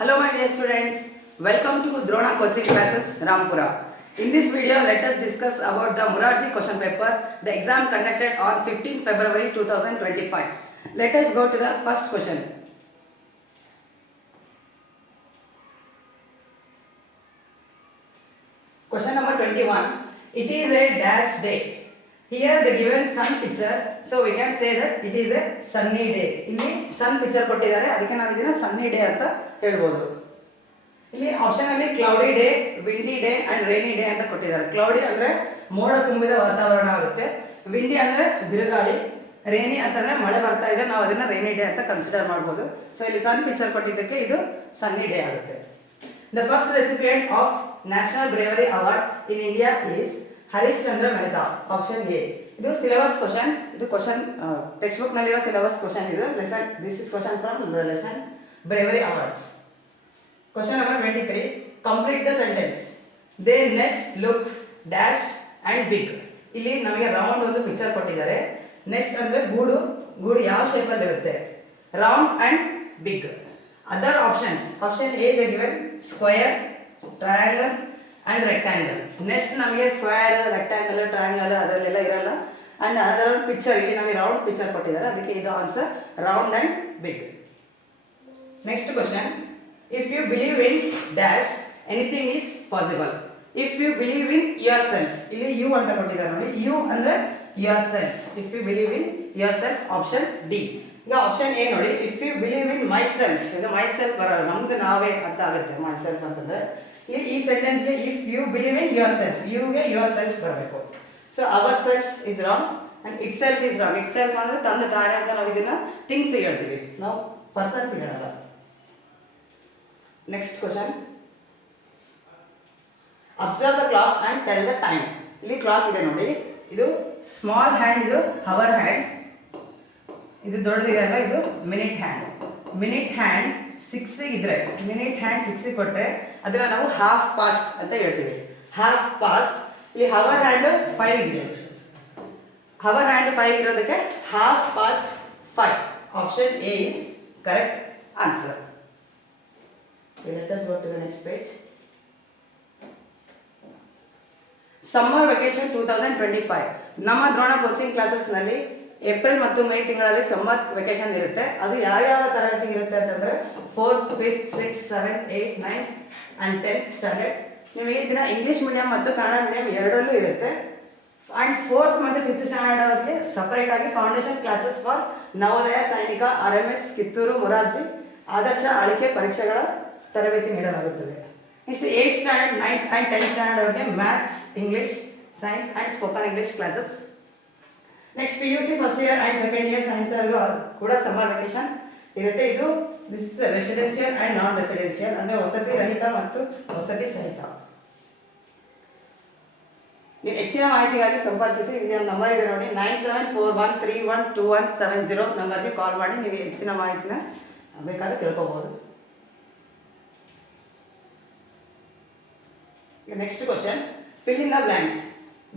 Hello my dear students, welcome to Drona Coaching Classes Rampura. In this video, let us discuss about the Murarji question paper, the exam conducted on 15 February 2025. Let us go to the first question. Question number 21. It is a dash day. Here the given sun picture, so we can say that it is a sunny day. ಇಲ್ಲಿ sun picture ಕೊಟ್ಟಿದ್ದಾರೆ, ಅದಕ್ಕೆ ನಾವು ಇದನ್ನ sunny day ಅಂತ ಹೇಳ್ಬೋದು. ಇಲ್ಲಿ option ಅಲ್ಲಿ cloudy day, windy day and rainy day ಅಂತ ಕೊಟ್ಟಿದ್ದಾರೆ. ಕ್ಲೌಡಿ ಅಂದ್ರೆ ಮೋಡ ತುಂಬಿದ ವಾತಾವರಣ ಆಗುತ್ತೆ, ವಿಂಡಿ ಅಂದ್ರೆ ಬಿರುಗಾಳಿ, ರೈನಿ ಅಂತಂದ್ರೆ ಮಳೆ ಬರ್ತಾ ಇದೆ, ನಾವು ಅದನ್ನ ರೈನಿ ಡೇ ಅಂತ ಕನ್ಸಿಡರ್ ಮಾಡ್ಬೋದು. ಸೊ ಇಲ್ಲಿ ಸನ್ ಪಿಕ್ಚರ್ ಕೊಟ್ಟಿದ್ದಕ್ಕೆ ಇದು ಸನ್ನಿ ಡೇ ಆಗುತ್ತೆ. The first recipient of national bravery award in India is Harish Chandra Mehta. Option A. ಇದು ಸಿಲೆಬಸ್ ಕ್ವಶನ್, ಇದು ಕ್ವಶನ್ ಟೆಕ್ಸ್ಟ್ ಬುಕ್ ನಲ್ಲಿರೋ ಸಿಲೆಬಸ್ ಕ್ವಶನ್ ಇದು. Lesson this is question from the lesson bravery awards. Question number 23. Complete the sentence. Their nest looks dash and big. ಇಲ್ಲಿ ನಮಗೆ round ಒಂದು picture ಕೊಟ್ಟಿದ್ದಾರೆ. Next ಅಂದ್ರೆ ಗೂಡು, ಗೂಡು ಯಾವ ಶೇಪ್ ಅಲ್ಲಿ ಇರುತ್ತೆ? Round and big. Other options. Option A ಇದೆ given square, triangle and rectangle. Next ನಮಗೆ ಸ್ಕ್ವೇರ್, ರೆಕ್ಟಾಂಗಲ್, ಟ್ರಯಾಂಗಲ್ ಅದರಲ್ಲೆಲ್ಲ ಇರಲ್ಲ. ಅಂಡ್ ಅದರ್ ಪಿಕ್ಚರ್ ಇಲ್ಲಿ ನಮಗೆ ರೌಂಡ್ ಪಿಕ್ಚರ್ ಕೊಟ್ಟಿದ್ದಾರೆ, ಅದಕ್ಕೆ ಇದು answer round and big. Next question. If you believe in dash, anything is possible. If you believe in yourself, ಇಲ್ಲಿ you ಅಂತ ಕೊಟ್ಟಿದ್ದಾರೆ ನೋಡಿ, you ಅಂದ್ರೆ yourself. If you believe in yourself, option D. ಈಗ option A ನೋಡಿ, if you believe in myself, ಇದು myself ಬರಲ್ಲ, ನಮ್ದು ನಾವೇ ಅಂತ ಆಗುತ್ತೆ myself ಅಂತಂದ್ರೆ. ಇಲ್ಲಿ ಈ ಸೆಂಟೆನ್ಸ್ ಗೆ if you believe in yourself, you ಗೆ yourself ಬರಬೇಕು. So ourself is wrong and itself is wrong. itself ಅಂದ್ರೆ ತಂದೆ ತಾನೇ ಅಂತ ನಾವು ಇದನ್ನ ಥಿಂಗ್ಸ್ ಹೇಳ್ತೀವಿ, ನಾವು ಪರ್ಸನ್ಸ್ ಹೇಳಲ್ಲ. Next question. Observe the clock and tell the time. ಇಲ್ಲಿ ಕ್ಲಾಕ್ ಇದೆ ನೋಡಿ, ಇದು ಸ್ಮಾಲ್ ಹ್ಯಾಂಡ್, ಇದು ಹವರ್ ಹ್ಯಾಂಡ್, ಇದು ದೊಡ್ಡದಿದೆ ಅಲ್ಲ, ಇದು ಮಿನಿಟ್ ಹ್ಯಾಂಡ್. ಮಿನಿಟ್ ಹ್ಯಾಂಡ್ 6 ಇದ್ರೆ, ಮಿನಿಟ್ ಹ್ಯಾಂಡ್ 6 ಕೊಟ್ಟರೆ ಅದನ್ನ ನಾವು ಹಾಫ್ ಪಾಸ್ಟ್ ಅಂತ ಹೇಳ್ತೀವಿ, ಹಾಫ್ ಪಾಸ್ಟ್. ಇಲ್ಲಿ ಹವರ್ ಹ್ಯಾಂಡ್ 5 ಇದೆ, ಹವರ್ ಹ್ಯಾಂಡ್ 5 ಇರೋದಕ್ಕೆ half past 5. Option A is correct answer. Let us go to the next page. Summer vacation 2025. ನಮ್ಮ ದ್ರೋಣ ಕೋಚಿಂಗ್ ಕ್ಲಾಸಸ್ ನಲ್ಲಿ ಏಪ್ರಿಲ್ ಮತ್ತು ಮೇ ತಿಂಗಳಲ್ಲಿ ಸಮ್ಮರ್ ವೆಕೇಶನ್ ಇರುತ್ತೆ. ಅದು ಯಾವ ತರಗತಿ ಇರುತ್ತೆ ಅಂತಂದ್ರೆ 4th, 5th, 6th, 7th, 8th, 9th and 10th standard. ನಿಮಗೆ ಇದನ್ನ ಇಂಗ್ಲಿಷ್ ಮೀಡಿಯಂ ಮತ್ತು ಕನ್ನಡ ಮೀಡಿಯಂ ಎರಡರಲ್ಲೂ ಇರುತ್ತೆ. ಅಂಡ್ 4th ಮತ್ತು 5th ಸ್ಟ್ಯಾಂಡರ್ಡ್ ಅವರಿಗೆ ಸಪರೇಟ್ ಆಗಿ ಫೌಂಡೇಶನ್ ಕ್ಲಾಸಸ್ ಫಾರ್ ನವೋದಯ, ಸೈನಿಕ, RMS, ಕಿತ್ತೂರು, ಮೊರಾರ್ಜಿ, ಆದರ್ಶ ಆಳ್ವಿಕೆ ಪರೀಕ್ಷೆಗಳ ತರಬೇತಿ ನೀಡಲಾಗುತ್ತದೆ. Next 8th standard, 9th and 10th standard ಅವರಿಗೆ maths, English, science and spoken English classes. Next PUC first year and second year science ಅವರಿಗೂ ಕೂಡ ಸಮ್ಮರ್ ವೆಕೇಶನ್ ಇರುತ್ತೆ. ಇದು this residential and non residential, ಅಂದ್ರೆ ವಸತಿ ರಹಿತ ಮತ್ತು ವಸತಿ ಸಹಿತ. ನೀವು ಹೆಚ್ಚಿನ ಮಾಹಿತಿಗಾಗಿ ಸಂಪರ್ಕಿಸಿ. ಇಲ್ಲಿ ನಂಬರ್ ಇದೆ ನೋಡಿ, 9741312170 ನಂಬರ್ಗೆ ಕಾಲ್ ಮಾಡಿ ನೀವು ಹೆಚ್ಚಿನ ಮಾಹಿತಿನ ಬೇಕಾದ್ರೆ ತಿಳ್ಕೊಬಹುದು. Next question. Fill in the blanks.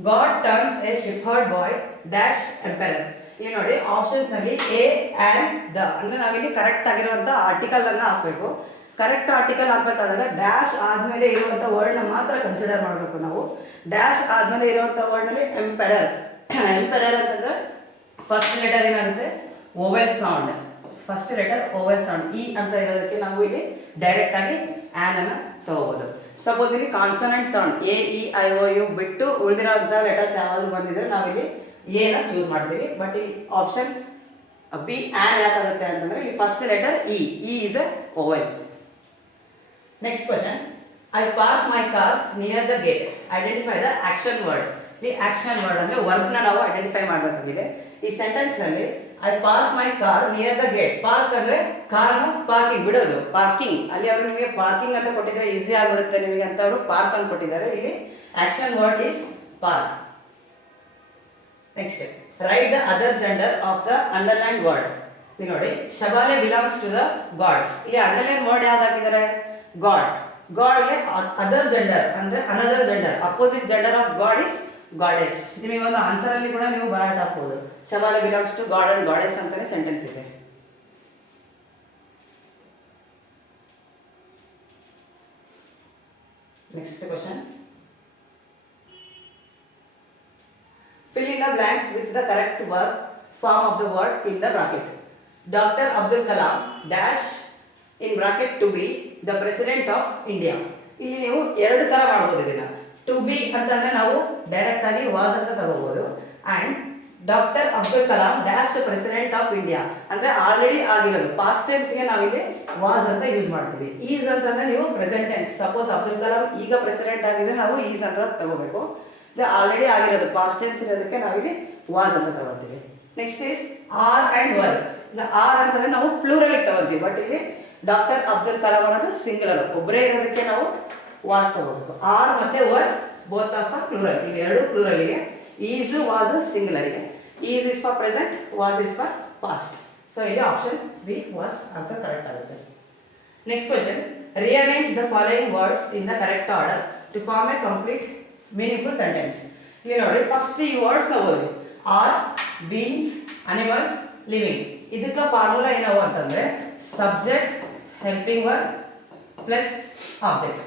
God turns a shepherd boy dash emperor. ಇಲ್ಲಿ ನೋಡಿ ಆಪ್ಷನ್ಸ್ ನಲ್ಲಿ ಎ ಆ್ಯಂಡ್ ದ ಅಂದ್ರೆ ನಾವಿಲ್ಲಿ ಕರೆಕ್ಟ್ ಆಗಿರುವಂತ ಆರ್ಟಿಕಲ್ ಅನ್ನ ಹಾಕಬೇಕು. ಕರೆಕ್ಟ್ ಆರ್ಟಿಕಲ್ ಹಾಕಬೇಕಾದಾಗ ಡ್ಯಾಶ್ ಆದ್ಮೇಲೆ ಇರುವಂತ ವರ್ಡ್ ನ ಮಾತ್ರ ಕನ್ಸಿಡರ್ ಮಾಡಬೇಕು ನಾವು. ಡ್ಯಾಶ್ ಆದ್ಮೇಲೆ ಇರುವಂತ ವರ್ಡ್ ನಲ್ಲಿ ಎಂಪರರ್. ಎಂಪರರ್ ಅಂತಂದ್ರೆ ಫಸ್ಟ್ ಲೆಟರ್ ಏನಾಗುತ್ತೆ? Vowel sound. First letter vowel sound. E ಅಂತ ಇರೋದಕ್ಕೆ ನಾವು ಇಲ್ಲಿ ಡೈರೆಕ್ಟ್ ಆಗಿ ಆನ್ ಅನ್ನ ತಗೋಬಹುದು. ಸಪೋಸ್ ಇಲ್ಲಿ ಕಾನ್ಸನೆಂಟ್ ಸೌಂಡ್ AEIOU ಬಿಟ್ಟು ಉಳಿದಿರೋಂಥ ಲೆಟರ್ಸ್ ಯಾವಾಗಲೂ ಬಂದಿದ್ರೆ ನಾವಿಲ್ಲಿ ಎನ ಚೂಸ್ ಮಾಡ್ತೀವಿ. ಬಟ್ ಇಲ್ಲಿ ಆಪ್ಷನ್ ಬಿ ಆನ್ ಯಾಕಾಗುತ್ತೆ ಅಂತಂದ್ರೆ ಇಲ್ಲಿ first letter E is A vowel. Next question. I park my car near the gate. Identify the action word. ಈ ಆಕ್ಷನ್ ವರ್ಡ್ ಅಂದ್ರೆ ವರ್ಕ್ನ ನಾವು ಐಡೆಂಟಿಫೈ ಮಾಡಬೇಕಾಗಿದೆ. ಈ ಸೆಂಟೆನ್ಸ್ ನಲ್ಲಿ I park my car near the gate. Park ಅಂದ್ರೆ car parking ಬಿಡೋದು, parking. ಅಲ್ಲಿ ಅವರು ನಿಮಗೆ ಪಾರ್ಕಿಂಗ್ ಅಂತ ಕೊಟ್ಟಿದ್ದಾರೆ, ಈಸಿ ಆಗಿಬಿಡುತ್ತೆ ನಿಮಗೆ ಅಂತ ಅವರು ಪಾರ್ಕ್ ಅಂತ ಕೊಟ್ಟಿದ್ದಾರೆ. ಇಲ್ಲಿ action word is park. Next, write the other gender of the underline word. ಇಲ್ಲಿ ನೋಡಿ, ಶಬಾಲೆ ಬಿಲಾಂಗ್ಸ್ ಟು ದ ಗಾಡ್ಸ್. ಇಲ್ಲಿ ಅಂಡರ್ಲೈನ್ ವರ್ಡ್ ಯಾವ್ದು ಹಾಕಿದ್ದಾರೆ? ಗಾಡ್. ಗಾಡ್ಗೆ ಅದರ್ ಜೆಂಡರ್ ಅಂದ್ರೆ another gender, opposite gender of god is goddess. ನಿಮಗೆ ಒಂದು ಆನ್ಸರ್ ಅಲ್ಲಿ ಕೂಡ ನೀವು ಬರಾಟ್ ಹಾಕ್ಬೋದು. ಶಬಾಲೆ belongs to god and goddess ಅಂತಾನೆ ಸೆಂಟೆನ್ಸ್ ಇದೆ. Next question. Fill in the blanks with the correct verb form of the word in the bracket. Dr. Abdul Kalam dash in bracket to be the president of India. ಇಲ್ಲಿ ನೀವು ಎರಡು ತರ ಮಾಡಬಹುದು ಇದನ್ನ. To B ಅಂತಂದ್ರೆ ನಾವು direct ಆಗಿ was ಅಂತ ತಗೋಬಹುದು and doctor Abdul Kalam dash president of India ಅಂದ್ರೆ ಆಲ್ರೆಡಿ ಆಗಿರೋದು ಪಾಸ್ಟ್ ಟೆನ್ಸ್ ಗೆ ನಾವಿಲ್ಲಿ ವಾಸ್ ಅಂತ ಯೂಸ್ ಮಾಡ್ತೀವಿ. ಈಸ್ ಅಂತಂದ್ರೆ ನೀವು present tense, suppose Abdul Kalam ಈಗ ಪ್ರೆಸಿಡೆಂಟ್ ಆಗಿದ್ರೆ ನಾವು ಈಸ್ ಅಂತ ತಗೋಬೇಕು. ಆಲ್ರೆಡಿ ಆಗಿರೋದು ಪಾಸ್ಟ್ ಟೆನ್ಸ್ ಇರೋದಕ್ಕೆ ನಾವಿಲ್ಲಿ ವಾಸ್ ಅಂತ ತಗೋತೀವಿ. Next is are and were. Are ಅಂತಂದ್ರೆ ನಾವು ಪ್ಲೂರಲ್ ತಗೋತೀವಿ, ಬಟ್ ಇಲ್ಲಿ ಡಾಕ್ಟರ್ ಅಬ್ದುಲ್ ಕಲಾಂ ಅನ್ನೋದು ಸಿಂಗುಲರ್, ಒಬ್ಬರೇ ಇರೋದಕ್ಕೆ ನಾವು ವಾಸ್ ತಗೋಬೇಕು. ಆರ್ ಮತ್ತೆ ವರ್ ಬೋತ್ ಆಫ್ ಪ್ಲೂರಲ್, ಇವೆರಡು ಪ್ಲೂರಲ್ಗೆ. ಈಸ್ ವಾಸ್ ಸಿಂಗುಲರ್ಗೆ. Is is for present, was is for past. So ಇಲ್ಲಿ option B was answer correct ಆಗುತ್ತೆ. Next question. Rearrange the following words in the correct order to form a complete meaningful sentence. ಇಲ್ಲಿ ನೋಡಿ, first ಈ words ನ ಓದಿ. Are, beans, animals, living. ಇದಕ್ಕೆ formula ಏನವು ಅಂತಂದ್ರೆ subject helping verb plus object.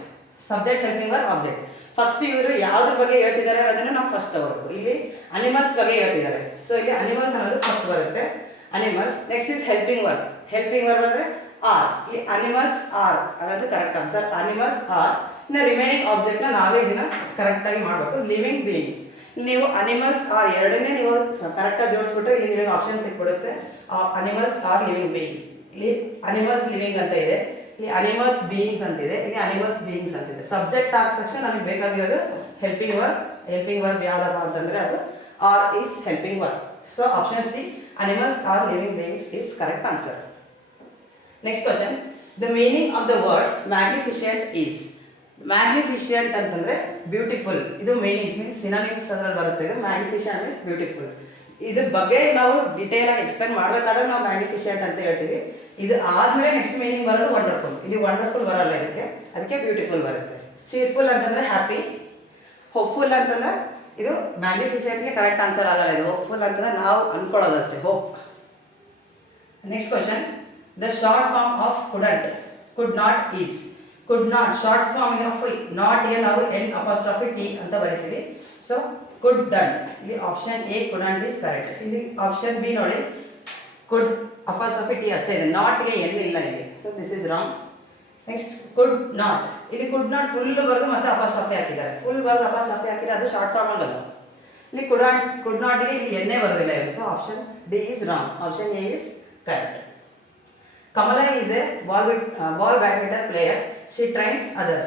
Subject helping verb object. First ಇವರು ಯಾವ್ದ್ರ ಬಗ್ಗೆ ಹೇಳ್ತಿದ್ದಾರೆ ಅದನ್ನ ನಾವು ಫಸ್ಟ್ ತಗೋಬೇಕು. ಇಲ್ಲಿ ಅನಿಮಲ್ಸ್ ಬಗ್ಗೆ ಹೇಳ್ತಿದ್ದಾರೆ, ಸೊ ಇಲ್ಲಿ ಅನಿಮಲ್ಸ್ ಅನ್ನೋದು ಫಸ್ಟ್ ಬರುತ್ತೆ. Animals. Next is helping verb. Helping verb ಅಂದ್ರೆ ಆರ್. ಇಲ್ಲಿ ಅನಿಮಲ್ಸ್ ಆರ್ ಅನ್ನೋದು ಕರೆಕ್ಟ್ ಆನ್ಸರ್. Animals are. ಇನ್ನು ರಿಮೈನಿಂಗ್ ಆಬ್ಜೆಕ್ಟ್ ನ ನಾವೇ ಇದನ್ನ ಕರೆಕ್ಟ್ ಆಗಿ ಮಾಡಬೇಕು. Living beings. ನೀವು ಅನಿಮಲ್ಸ್ ಆರ್ ಎರಡನ್ನೇ ನೀವು ಕರೆಕ್ಟ್ ಆಗಿ ಜೋಡಿಸ್ಬಿಟ್ರೆ ಇಲ್ಲಿ ನಿಮಗೆ ಆಪ್ಷನ್ ಸಿಕ್ಬಿಡುತ್ತೆ. Animals are living beings. ಇಲ್ಲಿ ಅನಿಮಲ್ಸ್ ಲಿವಿಂಗ್ ಅಂತ ಇದೆ, ಇಲ್ಲಿ ಅನಿಮಲ್ಸ್ ಬೀಯಿಂಗ್ಸ್ ಅಂತಿದೆ, ಇಲ್ಲಿ ಅನಿಮಲ್ಸ್ ಬೀಯಿಂಗ್ಸ್ ಅಂತಿದೆ. ಸಬ್ಜೆಕ್ಟ್ ಆದ ತಕ್ಷಣ ನಮಗೆ ಬೇಕಾಗಿರೋದು ಹೆಲ್ಪಿಂಗ್ ವರ್ಬ್. ಹೆಲ್ಪಿಂಗ್ ವರ್ಬ್ ಯಾವ್ದಪ್ಪ ಅಂತಂದ್ರೆ ಅದು are is helping verb. So option C animals are living beings is correct answer. Next question. The meaning of the word magnificent is. Magnificent ಅಂತಂದ್ರೆ beautiful. ಇದು ಮೀನಿಂಗ್ಸ್ ಮೀನ್ಸ್ ಸಿನಾನಿಮ್ಸ್ ಅದ್ರಲ್ಲಿ ಬರುತ್ತೆ. ಇದು magnificent means beautiful. ಇದ್ರ ಬಗ್ಗೆ ನಾವು detail ಆಗಿ explain ಮಾಡಬೇಕಾದ್ರೆ ನಾವು ಮ್ಯಾಗ್ನಿಫಿಷೆಂಟ್ ಅಂತ ಹೇಳ್ತೀವಿ. ಇದು ಆದ್ಮೇಲೆ ನೆಕ್ಸ್ಟ್ ಮೀನಿಂಗ್ ಬರೋದು ವಂಡರ್ಫುಲ್. ಇಲ್ಲಿ ವಂಡರ್ಫುಲ್ ಬರಲ್ಲ ಇದಕ್ಕೆ, ಅದಕ್ಕೆ ಬ್ಯೂಟಿಫುಲ್ ಬರುತ್ತೆ. ಚೀರ್ಫುಲ್ ಅಂತಂದ್ರೆ ಹ್ಯಾಪಿ. ಹೋಪ್ಫುಲ್ ಅಂತಂದ್ರೆ ಇದು ಮ್ಯಾಗ್ನಿಫಿಷೆಂಟ್ಗೆ ಕರೆಕ್ಟ್ ಆನ್ಸರ್ ಆಗಲ್ಲ. ಇದು ಹೋಪ್ಫುಲ್ ಅಂತಂದ್ರೆ ನಾವು ಅನ್ಕೊಳ್ಳೋದಷ್ಟೇ, hope. Next question. The short form of couldn't, could not is. Could not short form of not ಗೆ ನಾವು ಎನ್ ಅಪಾಸ್ಟ್ರಾಫಿ ಟಿ ಅಂತ ಬರೀತೀವಿ. So couldn't. ಇಲ್ಲಿ option A couldn't is correct. ಇಲ್ಲಿ ಆಪ್ಷನ್ ಬಿ ನೋಡಿ, ಕುಡ್ ಅಪಾಸ್ಟ್ರಾಫಿ ಟಿ ಅಷ್ಟೇ ಇದೆ, not ಗೆ N ಇಲ್ಲ ಇಲ್ಲಿ. So this is wrong. Next could not. ಇಲ್ಲಿ ಕುಡ್ ನಾಟ್ ಫುಲ್ ಬರೆದು ಮತ್ತೆ ಅಪಾಸ್ಟ್ರಾಫಿ ಹಾಕಿದ್ದಾರೆ. ಫುಲ್ ಬರೆದು ಅಪಾಸ್ಟ್ರಾಫಿ ಹಾಕಿದ್ರೆ ಅದು ಶಾರ್ಟ್ ಫಾರ್ಮ್ ಆಗಲ್ಲ. ಇಲ್ಲಿ ಕುಡ್ ನಾಟ್ ಗೆ ಇಲ್ಲಿ ಎನ್ನೇ ಬರೋದಿಲ್ಲ. So option D is wrong. Option A is correct. Kamala is a ball badminton player. She trains others.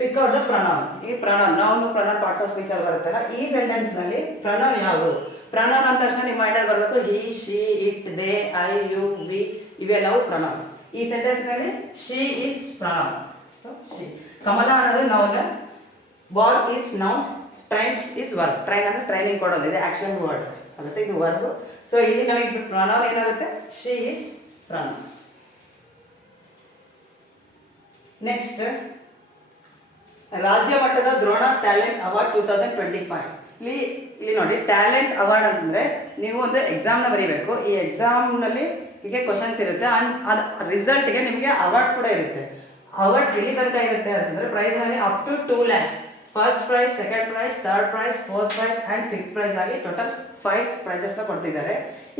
Pick out the pronoun. ಈ pronoun, noun, pronoun, parts of speech ಅಲ್ಲಿ ಬರುತ್ತಲ್ಲ, ಈ sentence ನಲ್ಲಿ pronoun ಯಾವುದು? pronoun ಅಂತ ತಕ್ಷಣ ನಿಮ್ಮ mind ಅಲ್ಲಿ ಬರಬೇಕು he, she, it, they, I, you, we ಇವೆಲ್ಲವೂ pronoun. ಈ ಸೆಂಟೆನ್ಸ್ ನಲ್ಲಿ she is pronoun. So she. Kamala ಅನ್ನೋದು noun, ball is noun, trains is verb. train ಅಂದ್ರೆ ಟ್ರೈನಿಂಗ್ ಕೊಡೋದು, ಇದು ಆಕ್ಷನ್ ವರ್ಡ್ ಆಗುತ್ತೆ, ಇದು verb. ಸೊ ಇಲ್ಲಿ ನಮಗೆ pronoun ಏನಾಗುತ್ತೆ? she is pronoun. ನೆಕ್ಸ್ಟ್, ರಾಜ್ಯ ಮಟ್ಟದ ದ್ರೋಣ ಟ್ಯಾಲೆಂಟ್ ಅವಾರ್ಡ್ 2025. ಇಲ್ಲಿ ನೋಡಿ, ಟ್ಯಾಲೆಂಟ್ ಅವಾರ್ಡ್ ಅಂತಂದ್ರೆ ನೀವು ಒಂದು ಎಕ್ಸಾಮ್ನ ಬರೀಬೇಕು. ಈ ಎಕ್ಸಾಮ್ನಲ್ಲಿ ಹೀಗೆ ಕ್ವಶನ್ಸ್ ಇರುತ್ತೆ ಅಂಡ್ ರಿಸಲ್ಟ್ಗೆ ನಿಮಗೆ ಅವಾರ್ಡ್ಸ್ ಕೂಡ ಇರುತ್ತೆ. ಅವಾರ್ಡ್ಸ್ ಎಲ್ಲಿ ತನಕ ಇರುತ್ತೆ ಅಂತಂದ್ರೆ ಪ್ರೈಸ್ನಲ್ಲಿ up to 2 lakhs. First prize, second prize, third prize, fourth prize and fifth prize ಆಗಿ ಟೋಟಲ್ 5 ಪ್ರೈಸಸ್ನ ಕೊಡ್ತಿದ್ದಾರೆ.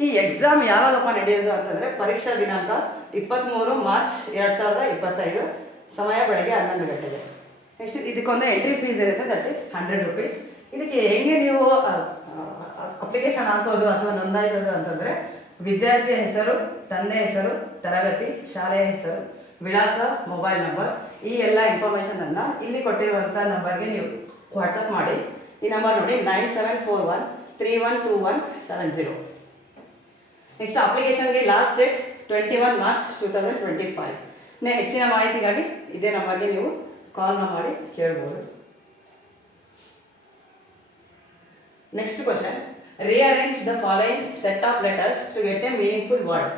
ಈ ಎಕ್ಸಾಮ್ ಯಾವಾಗಪ್ಪ ನಡೆಯೋದು ಅಂತಂದರೆ ಪರೀಕ್ಷಾ ದಿನಾಂಕ 23 ಮಾರ್ಚ್ 2025, ಸಮಯ ಬೆಳಗ್ಗೆ 11 ಗಂಟೆಗೆ. ನೆಕ್ಸ್ಟ್ ಇದಕ್ಕೊಂದು ಎಂಟ್ರಿ ಫೀಸ್ ಇರುತ್ತೆ, ದಟ್ ಈಸ್ 100 rupees. ಇದಕ್ಕೆ ಹೆಂಗೆ ನೀವು ಅಪ್ಲಿಕೇಶನ್ ಹಾಕೋದು ಅಥವಾ ನೋಂದಾಯಿಸೋದು ಅಂತಂದರೆ ವಿದ್ಯಾರ್ಥಿಯ ಹೆಸರು, ತಂದೆ ಹೆಸರು, ತರಗತಿ, ಶಾಲೆಯ ಹೆಸರು, ವಿಳಾಸ, ಮೊಬೈಲ್ ನಂಬರ್, ಈ ಎಲ್ಲ ಇನ್ಫಾರ್ಮೇಷನನ್ನು ಇಲ್ಲಿ ಕೊಟ್ಟಿರುವಂಥ ನಂಬರ್ಗೆ ನೀವು ವಾಟ್ಸಪ್ ಮಾಡಿ. ಈ ನಂಬರ್ ನೋಡಿ 9741312170. ನೆಕ್ಸ್ಟ್ ಅಪ್ಲಿಕೇಶನ್ಗೆ ಲಾಸ್ಟ್ ಡೇಟ್ 21 ಮಾರ್ಚ್ 2025. ಹೆಚ್ಚಿನ ಮಾಹಿತಿಗಾಗಿ ಇದೇ ನಂಬರ್ಗೆ ನೀವು ಕಾಲ್ನ ಮಾಡಿ ಕೇಳ್ಬೋದು. Next question. Rearrange the following set of letters to get a meaningful word.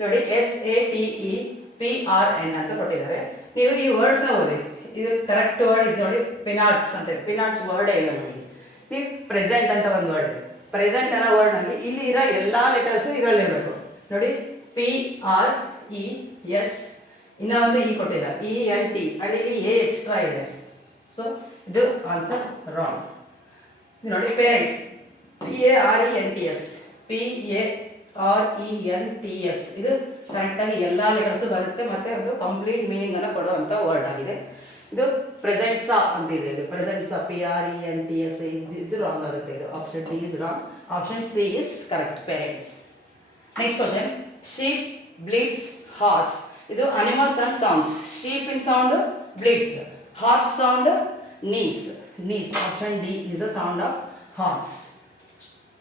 ನೋಡಿ, SATEPRN ಅಂತ ಕೊಟ್ಟಿದ್ದಾರೆ. ನೀವು ಈ ವರ್ಡ್ಸ್ನ ಓದಿ. ಇದು ಕರೆಕ್ಟ್ ವರ್ಡ್ ಇದು ನೋಡಿ, ಪಿನಾಟ್ಸ್ ಅಂತ ಇದೆ. ಪಿನಾಟ್ಸ್ ವರ್ಡೇ ಇಲ್ಲ ನೋಡಿ. ನೀವು ಪ್ರೆಸೆಂಟ್ ಅಂತ ಒಂದು ವರ್ಡ್ ಇದೆ. ಪ್ರೆಸೆಂಟ್ ಅನ್ನೋ ವರ್ಡ್ನಲ್ಲಿ ಇಲ್ಲಿ ಇರೋ ಎಲ್ಲ ಲೆಟರ್ಸು ಇದರಲ್ಲಿರಬೇಕು. ನೋಡಿ, PRES, ಇನ್ನೂ ಒಂದು ಇ ಕೊಟ್ಟಿದ್ದಾರೆ, ENT, ಅಲ್ಲಿ ಇಲ್ಲಿ ಎ ಎಕ್ಸ್ಟ್ರಾ ಇದೆ. ಸೊ ಇದು ಆನ್ಸರ್ ರಾಂಗ್. ನೋಡಿ ಪೇರೆಂಟ್ಸ್, PARENTS, PARENTS ಇದು ಕರೆಕ್ಟಾಗಿ ಎಲ್ಲ ಲೆಟರ್ಸು ಬರುತ್ತೆ ಮತ್ತು ಅದು ಕಂಪ್ಲೀಟ್ ಮೀನಿಂಗನ್ನು ಕೊಡುವಂಥ ವರ್ಡ್ ಆಗಿದೆ. ಇದು ಪ್ರೆಸೆಂಟ್ಸ ಅಂತಿದೆ, ಇದು ಪ್ರೆಸೆಂಟ್ಸ PRENTS ಇದು ರಾಂಗ್ ಆಗುತ್ತೆ. ಇದು option D is wrong. Option C is correct, parents. Next question, sheep bleeds horse. ಇದು animals and sounds. Sheep in sound bleeds, horse sound neighs. Option D is the sound of horse.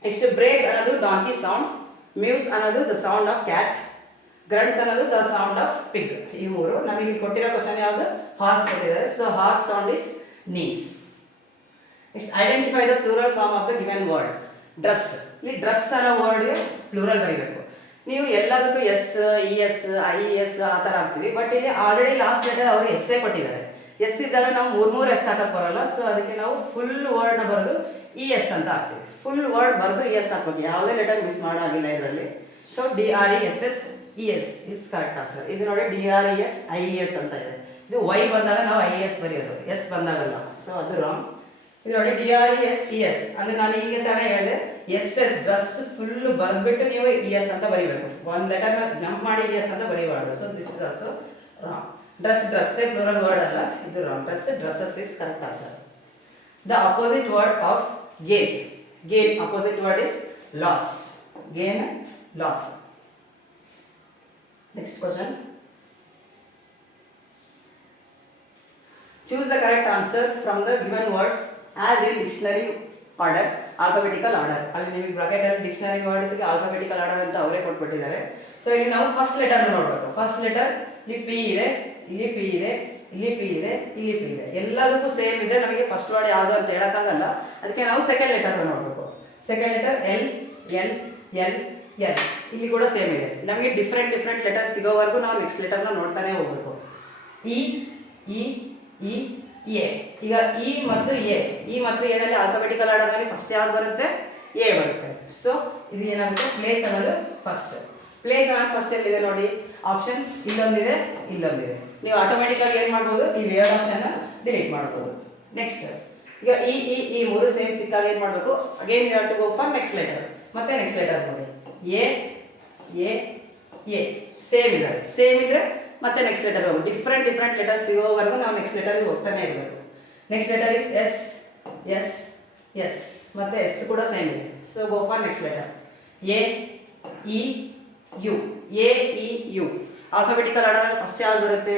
Next brays ಅನ್ನೋದು donkey sound, mews ಅನ್ನೋದು the sound of cat, grunts ಅನ್ನೋದು the sound of pig. ಈ ಮೂರು ನಮಗೆ ಇಲ್ಲಿ ಕೊಟ್ಟಿರೋ question ಯಾವುದು? Horse ಕೊಟ್ಟಿದ್ದಾರೆ. So horse sound is neighs. Next identify the plural form of the given word. Dress. ಇಲ್ಲಿ ಡ್ರೆಸ್ ಅನ್ನೋ ವರ್ಡ್ ಪ್ಲೂರಲ್ ಬರೀಬೇಕು. ನೀವು ಎಲ್ಲದಕ್ಕೂ ಎಸ್, ES, IES ಆ ಥರ ಹಾಕ್ತೀವಿ. ಬಟ್ ಇಲ್ಲಿ ಆಲ್ರೆಡಿ ಲಾಸ್ಟ್ ಲೆಟರ್ ಅವರು ಎಸ್ಸೇ ಕೊಟ್ಟಿದ್ದಾರೆ. ಎಸ್ ಇದ್ದಾಗ ನಾವು ಮೂರು ಎಸ್ ಹಾಕಕ್ಕೆ ಬರೋಲ್ಲ. ಸೊ ಅದಕ್ಕೆ ನಾವು ಫುಲ್ ವರ್ಡ್ನ ಬರೆದು ES ಅಂತ ಹಾಕ್ತೀವಿ. ಫುಲ್ ವರ್ಡ್ ಬರೆದು ES ಹಾಕ್ಬೇಕು, ಯಾವುದೇ ಲೆಟರ್ ಮಿಸ್ ಮಾಡೋ ಆಗಿಲ್ಲ ಇದರಲ್ಲಿ. So DRESS ES is correct answer. ಇದು ನೋಡಿ DRES IES ಅಂತ ಇದೆ. ಇದು Y ಬಂದಾಗ ನಾವು IES ಬರೆಯೋದು, ಎಸ್ ಬಂದಾಗಲ್ಲ. ಸೊ ಅದು ರಾಂಗ್. ಇದು ನೋಡಿ DRES ES ಅಂದರೆ ನಾನು ಈಗ ತಾನೇ ಹೇಳಿದೆ, SS ಡ್ರೆಸ್ ಫುಲ್ ಬರೆದ್ಬಿಟ್ಟು ನೀವು ES ಅಂತ ಬರೀಬೇಕು. ಒಂದು ಲೆಟರ್ನ ಜಂಪ್ ಮಾಡಿ ES ಅಂತ ಬರೀಬಾರ್ದು. So this is also wrong. Dresse plural word ಅಲ್ಲ, ಇದು wrong. Dresses is correct answer. The opposite word of gain. Opposite word is loss. Gain, loss. Next question. Choose the correct answer from the given words as in dictionary order, alphabetical order. ಅಲ್ಲಿ ನಿಮಗೆ bracket ಅಲ್ಲಿ dictionary words ಗೆ alphabetical order ಅಂತ ಅವರೇ ಕೊಟ್ಬಿಟ್ಟಿದ್ದಾರೆ. So ಇಲ್ಲಿ ನಾವು first letter ನೋಡಬೇಕು. First letter ಇಲ್ಲಿ P ಇದೆ, ಇಲ್ಲಿ P ಇದೆ, ಇಲ್ಲಿ P ಇದೆ, ಇಲ್ಲಿ P ಇದೆ. ಎಲ್ಲದಕ್ಕೂ ಸೇಮ್ ಇದೆ. ನಮಗೆ ಫಸ್ಟ್ ವರ್ಡ್ ಯಾವುದು ಅಂತ ಹೇಳಕ್ಕಾಗಲ್ಲ. ಅದಕ್ಕೆ ನಾವು ಸೆಕೆಂಡ್ ಲೆಟರ್ ನೋಡಬೇಕು. Second letter L, N, L, L. ಇಲ್ಲಿ ಕೂಡ ಸೇಮ್ ಇದೆ. ನಮಗೆ ಡಿಫ್ರೆಂಟ್ ಲೆಟರ್ ಸಿಗೋವರೆಗೂ ನಾವು ನೆಕ್ಸ್ಟ್ ಲೆಟರ್ನ ನೋಡ್ತಾನೆ ಹೋಗ್ಬೇಕು. E, A. ಈಗ E ಮತ್ತು A ನಲ್ಲಿ ಆಲ್ಫಾಬೆಟಿಕಲ್ ಆರ್ಡರ್ನಲ್ಲಿ ಫಸ್ಟ್ ಯಾವ್ದು ಬರುತ್ತೆ? A ಬರುತ್ತೆ. ಸೊ ಇದು ಏನಾಗುತ್ತೆ? ಪ್ಲೇಸ್ ಅನ್ನೋದು ಫಸ್ಟ್. ಪ್ಲೇಸ್ ಅನ್ನೋದು ಫಸ್ಟ್ ಎಲ್ಲಿದೆ ನೋಡಿ? ಆಪ್ಷನ್ ಇಲ್ಲೊಂದಿದೆ, ಇಲ್ಲೊಂದಿದೆ. ನೀವು ಆಟೋಮೆಟಿಕ್ಕಾಗಿ ಏನು ಮಾಡ್ಬೋದು? ಈ ವೇರ್ಡ್ ಆಪ್ಷನ್ನ ಡಿಲೀಟ್ ಮಾಡ್ಬೋದು. ನೆಕ್ಸ್ಟ್ ಈಗ ಈ ಮೂರು ಸೇಮ್ ಸಿಕ್ಕಾಗ ಏನು ಮಾಡಬೇಕು? Again you have to go for next letter. ಮತ್ತೆ ನೆಕ್ಸ್ಟ್ ಲೆಟರ್ ನೋಡಿ, A ಸೇಮ್ ಇದ್ರೆ ಮತ್ತೆ ನೆಕ್ಸ್ಟ್ ಲೆಟರ್ ಹೋಗಿ ಡಿಫ್ರೆಂಟ್ ಲೆಟರ್ ಸಿಗೋವರೆಗೂ ನಾವು ನೆಕ್ಸ್ಟ್ ಲೆಟರ್ಗೆ ಹೋಗ್ತಾನೆ ಇರಬೇಕು. ನೆಕ್ಸ್ಟ್ ಲೆಟರ್ ಇಸ್ ಎಸ್ ಮತ್ತೆ ಎಸ್ ಕೂಡ ಸೇಮ್ ಇದೆ. So go for next letter A, E, U. Alphabetical order first ಯಾವ್ದು ಬರುತ್ತೆ?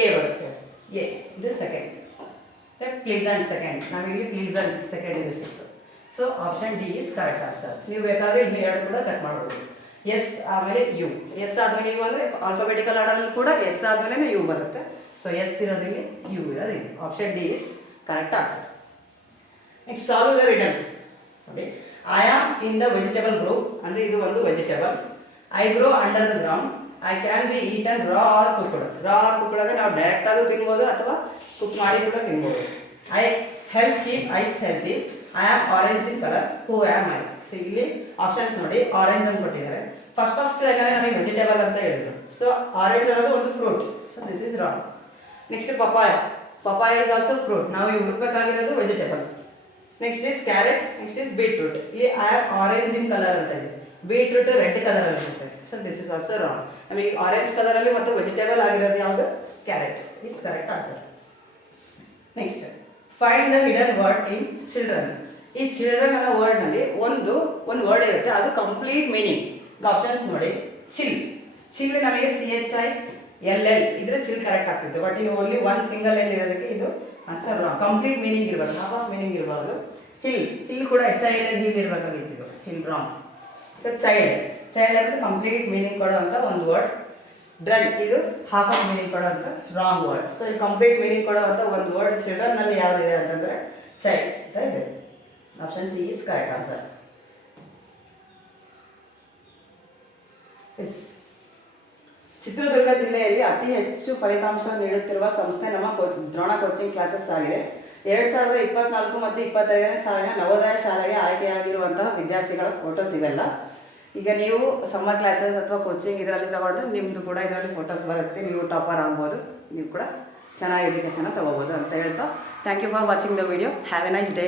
A ಬರುತ್ತೆ. A ಇದು ಸೆಕೆಂಡ್. Pleasant second. ನಾವಿಲ್ಲಿ ಪ್ಲೀಸೆಂಟ್ ಸೆಕೆಂಡ್ ಇದೆ ಸಿಕ್ತು. So option D is correct answer. ನೀವು ಬೇಕಾದರೆ ಇಲ್ಲಿ ಎರಡು ಕೂಡ ಚೆಕ್ ಮಾಡ್ಬೋದು. ಎಸ್ ಆಮೇಲೆ ಯು. ಎಸ್ ಆದಮೇಲೆ ಯು ಅಂದರೆ ಆಲ್ಫಾಬೆಟಿಕಲ್ ಆರ್ಡರಲ್ಲಿ ಕೂಡ ಎಸ್ ಆದಮೇಲೆ ಯು ಬರುತ್ತೆ. ಸೊ ಎಸ್ ಇರೋದಿಲ್ಲಿ, ಯು ಇರೋದಿಲ್ಲಿ. Option D is correct answer. Next solve the riddle ನೋಡಿ. I am in the vegetable group ಅಂದರೆ ಇದು ಒಂದು vegetable. I grow under the ground. I can be eaten raw or cooked. ಅಂದರೆ ನಾವು ಡೈರೆಕ್ಟಾಗೂ ತಿನ್ಬೋದು ಅಥವಾ ಕುಕ್ ಮಾಡಿ ಕೂಡ ತಿನ್ಬೋದು. I help keep ice healthy. I am orange in colour. Who am I? So ಇಲ್ಲಿ ಆಪ್ಷನ್ಸ್ ನೋಡಿ, ಆರೆಂಜ್ ಅಂತ ಕೊಟ್ಟಿದ್ದಾರೆ. ಫಸ್ಟ್ ಏನಂದರೆ ನಮಗೆ ವೆಜಿಟೇಬಲ್ ಅಂತ ಹೇಳಿದ್ರು. ಸೊ ಆರೆಂಜ್ ಅನ್ನೋದು ಒಂದು fruit. So this is wrong. Next papaya is also fruit. ನಾವು ಈಗ ಹುಡುಕಬೇಕಾಗಿರೋದು vegetable. Next is carrot. Next is beetroot. ಇಲ್ಲಿ I am orange in colour ಅಂತ ಇದೆ. ಬೀಟ್ರೂಟ್ ರೆಡ್ ಕಲರಲ್ಲಿ ಇರುತ್ತೆ. So this is also wrong. ನಮಗೆ ಆರೆಂಜ್ ಕಲರಲ್ಲಿ ಮತ್ತು ವೆಜಿಟೇಬಲ್ ಆಗಿರೋದು ಯಾವುದು? Carrot is correct answer. Next find the hidden word in children. ಈ ಚಿಲ್ಡ್ರನ್ ಅನ್ನೋ ವರ್ಡ್ನಲ್ಲಿ ಒಂದು ವರ್ಡ್ ಇರುತ್ತೆ, ಅದು ಕಂಪ್ಲೀಟ್ ಮೀನಿಂಗ್. ಆಪ್ಷನ್ಸ್ ನೋಡಿ, ಚಿಲ್ ನಮಗೆ CHILL ಇದ್ರೆ ಚಿಲ್ ಕರೆಕ್ಟ್ ಆಗ್ತಿತ್ತು. ಬಟ್ ಈಗ ಓನ್ಲಿ ಒನ್ ಸಿಂಗಲ್ ಎಲ್ ಇರೋದಕ್ಕೆ ಇದು ಆನ್ಸರ್ ರಾಂಗ್. ಕಂಪ್ಲೀಟ್ ಮೀನಿಂಗ್ ಇರಬಾರ್ದು, ಹಾಫ್ ಆಫ್ ಮೀನಿಂಗ್ ಇರಬಾರ್ದು. ಹಿಲ್ ಕೂಡ HILL ಹಿಲ್ ಇರಬೇಕಾಗಿತ್ತು. Hill wrong. ಸೊ ಚೈಲ್ಡ್ ಅಂದರೆ ಕಂಪ್ಲೀಟ್ ಮೀನಿಂಗ್ ಕೊಡುವಂಥ ಒಂದು ವರ್ಡ್. ಡ್ರನ್ ಇದು ಹಾಫ್ ಆಫ್ ಮೀನಿಂಗ್ ಕೊಡುವಂಥ ರಾಂಗ್ ವರ್ಡ್. ಸೊ ಇಲ್ಲಿ ಕಂಪ್ಲೀಟ್ ಮೀನಿಂಗ್ ಕೊಡುವಂಥ ಒಂದು ವರ್ಡ್ ಚಿಲ್ಡ್ರನ್ನಲ್ಲಿ ಯಾವುದಿದೆ ಅಂತಂದರೆ ಚೈಲ್ಡ್ ಅಂತ ಇದೆ. Option C is correct answer. Chitradurga ಜಿಲ್ಲೆಯಲ್ಲಿ ಅತಿ ಹೆಚ್ಚು ಫಲಿತಾಂಶ ನೀಡುತ್ತಿರುವ ಸಂಸ್ಥೆ ನಮ್ಮ ದ್ರೋಣ ಕೋಚಿಂಗ್ ಕ್ಲಾಸಸ್ ಆಗಿದೆ. 2024 ಮತ್ತು 2025ನೇ ಸಾಲಿನ ನವೋದಯ ಶಾಲೆಗೆ ಆಯ್ಕೆಯಾಗಿರುವಂತಹ ವಿದ್ಯಾರ್ಥಿಗಳ ಫೋಟೋಸ್ ಇವೆಲ್ಲ. ಈಗ ನೀವು ಸಮ್ಮರ್ ಕ್ಲಾಸಸ್ ಅಥವಾ ಕೋಚಿಂಗ್ ಇದರಲ್ಲಿ ತಗೊಂಡ್ರೆ ನಿಮ್ಮದು ಕೂಡ ಇದರಲ್ಲಿ ಫೋಟೋಸ್ ಬರುತ್ತೆ. ನೀವು ಟಾಪರ್ ಆಗ್ಬೋದು. ನೀವು ಕೂಡ ಚೆನ್ನಾಗಿ ಎಜುಕೇಷನ್ನ ತೊಗೋಬೋದು ಅಂತ ಹೇಳ್ತಾ thank you for watching the video. Have a nice day.